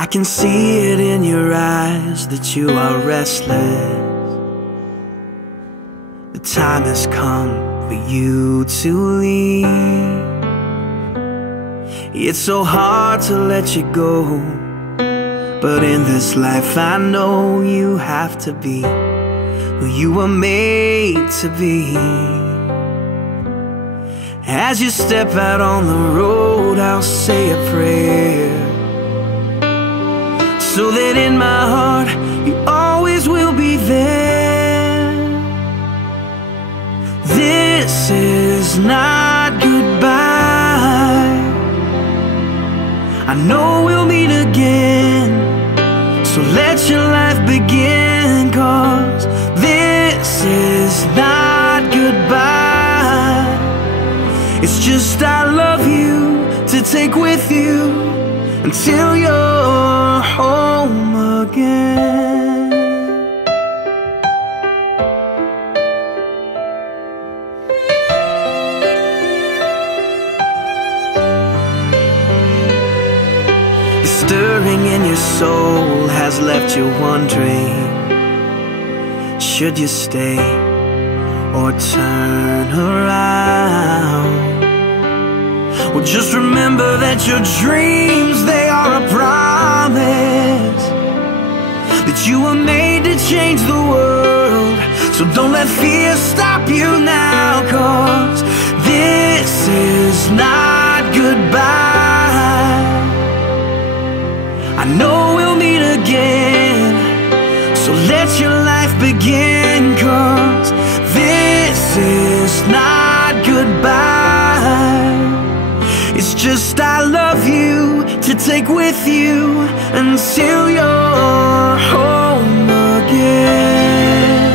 I can see it in your eyes that you are restless. The time has come for you to leave. It's so hard to let you go, but in this life I know you have to be who you were made to be. As you step out on the road, I'll say a prayer, so that in my heart you always will be there. This is not goodbye. I know we'll meet again, so let your life begin, 'cause this is not goodbye. It's just I love you to take with you until you're home again. The stirring in your soul has left you wondering, should you stay or turn around? Well, just remember that your dreams, they are a promise, that you were made to change the world. So don't let fear stop you now, 'cause this is not goodbye. I know we'll meet again, so let your life begin, 'cause this is not goodbye. It's just I love you to take with you until you're home again.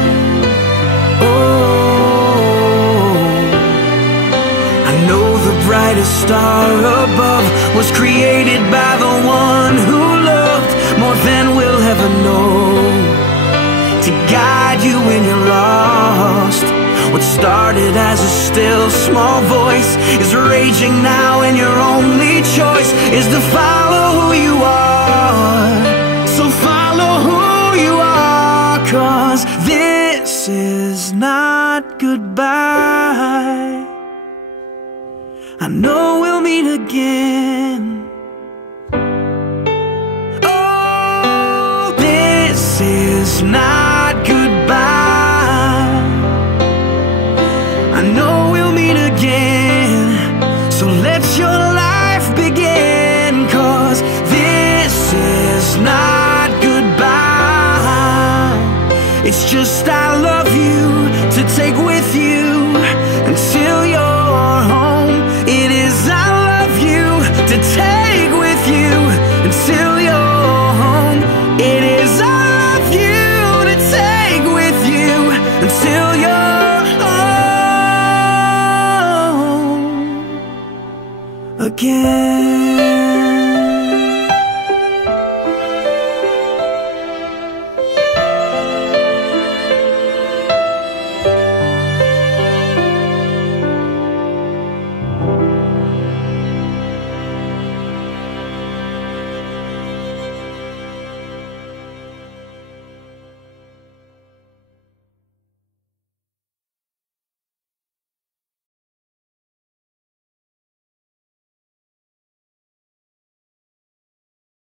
Oh, I know the brightest star above was created by the one who loved more than we'll ever know, to guide you when you're lost. What started as a still small voice is raging now, and your only choice is to follow who you are. So follow who you are, 'cause this is not goodbye. I know we'll meet again. Oh, this is not goodbye. I know we'll meet again, so let your life begin, 'cause this is not goodbye. It's just I love you to take with you